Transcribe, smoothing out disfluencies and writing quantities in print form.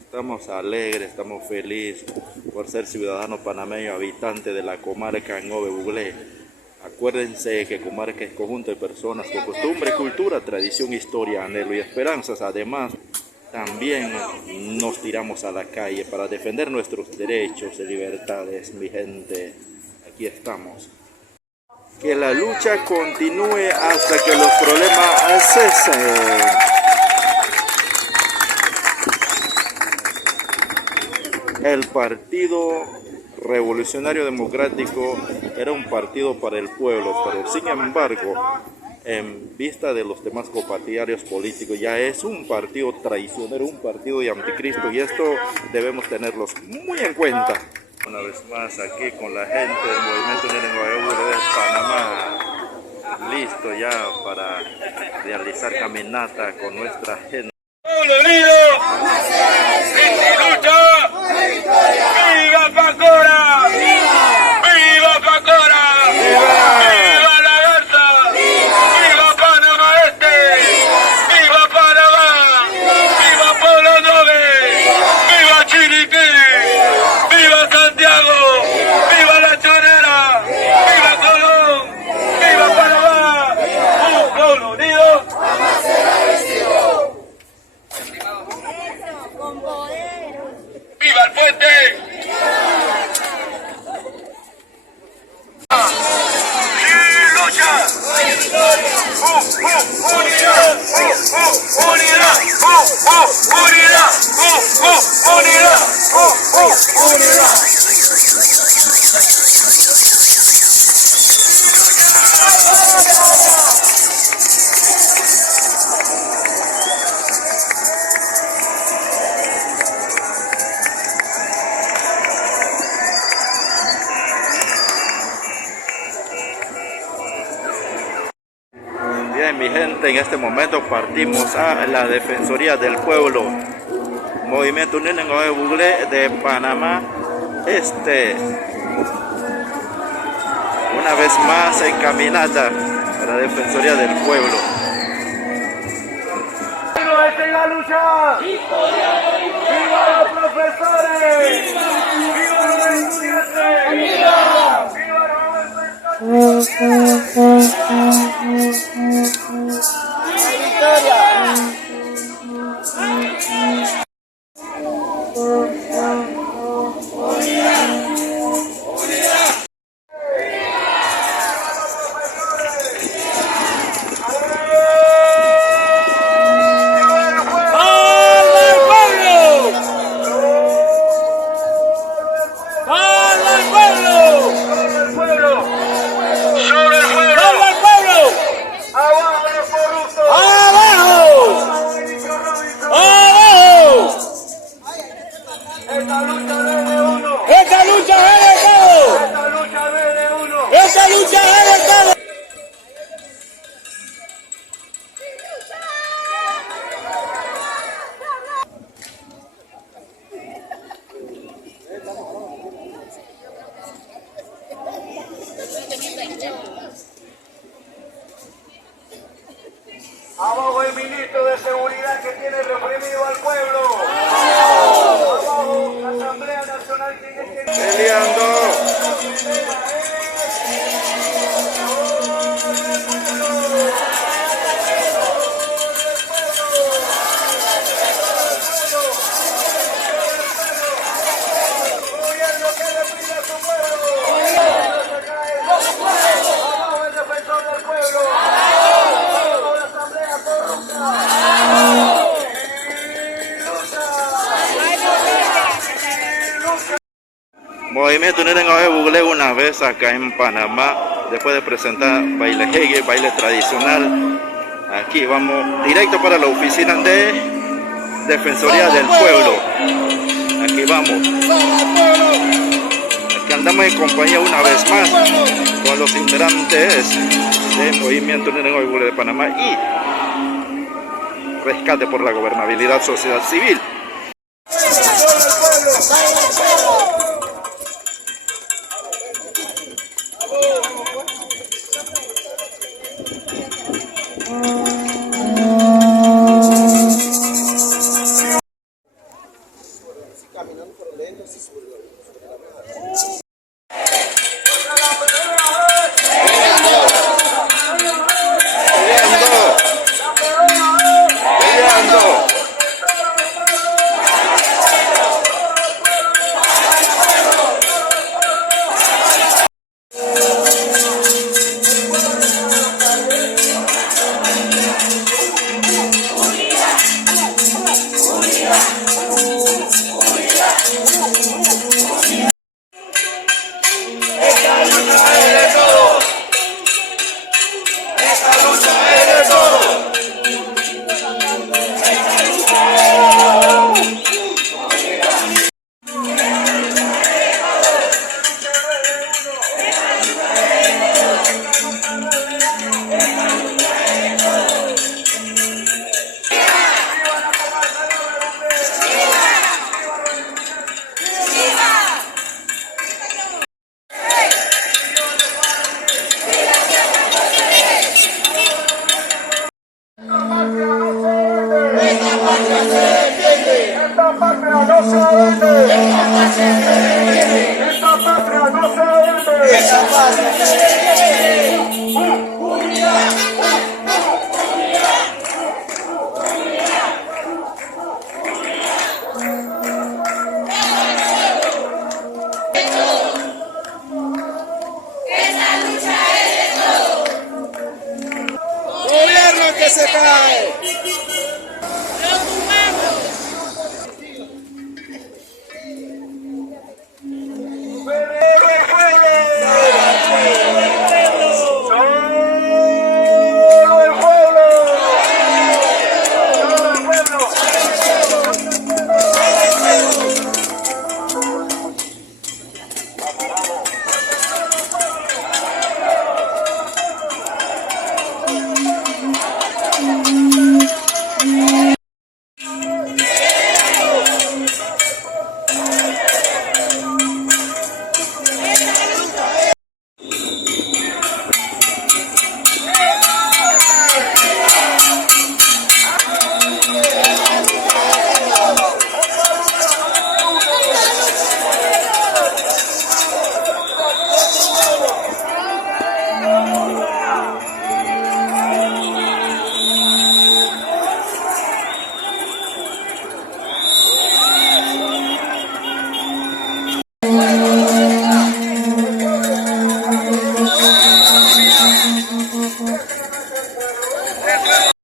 Estamos alegres, estamos felices por ser ciudadanos panameños, habitantes de la comarca Ñove Buglé. Acuérdense que comarca es conjunto de personas con costumbre, cultura, tradición, historia, anhelo y esperanzas. Además, también nos tiramos a la calle para defender nuestros derechos y libertades, mi gente. Aquí estamos. Que la lucha continúe hasta que los problemas cesen. El Partido Revolucionario Democrático era un partido para el pueblo, pero sin embargo, en vista de los demás copartidarios políticos, ya es un partido traicionero, un partido de anticristo, y esto debemos tenerlos muy en cuenta. Una vez más aquí con la gente del Movimiento Unido de Panamá, listo ya para realizar caminata con nuestra gente. ¡Pueblo unido! ¡Sin lucha! ¡Viva Pacora! ¡Viva Pacora! ¡Viva Lagarta! ¡Viva Panamá Este! ¡Viva Panamá! ¡Viva Pueblo Ñove! ¡Viva Chiriquí! ¡Viva Santiago! ¡Viva La Chonera! ¡Viva Colón! ¡Viva Panamá! ¡Un pueblo unido! ¡Jamás será vencido! ¡Viva el puente! ¡Y lucha! ¡Unidad! ¡Unidad! ¡Unidad! ¡Unidad! Bien, mi gente, en este momento partimos a la Defensoría del Pueblo, Movimiento Unido Ñove Buglé de Panamá Este. Una vez más en caminata a la Defensoría del Pueblo. ¡Viva la lucha! ¡Viva los profesores! ¡Viva los estudiantes! ¡Viva! ¡Viva los Abajo el ministro de Seguridad que tiene reprimido al pueblo. Abajo la Asamblea Nacional que tiene Peleando. Movimiento Unido Ñove Buglé una vez acá en Panamá, después de presentar baile jegue, baile tradicional. Aquí vamos directo para la oficina de Defensoría del Pueblo. Aquí vamos. Aquí andamos en compañía una vez más con los integrantes del Movimiento Unido Ñove Buglé de Panamá y Rescate por la Gobernabilidad Sociedad Civil. caminando pero lento así sobre la reja. Esta patria no se vende. Esta patria no se vende. Esta patria no se vende. Gobierno que se cae.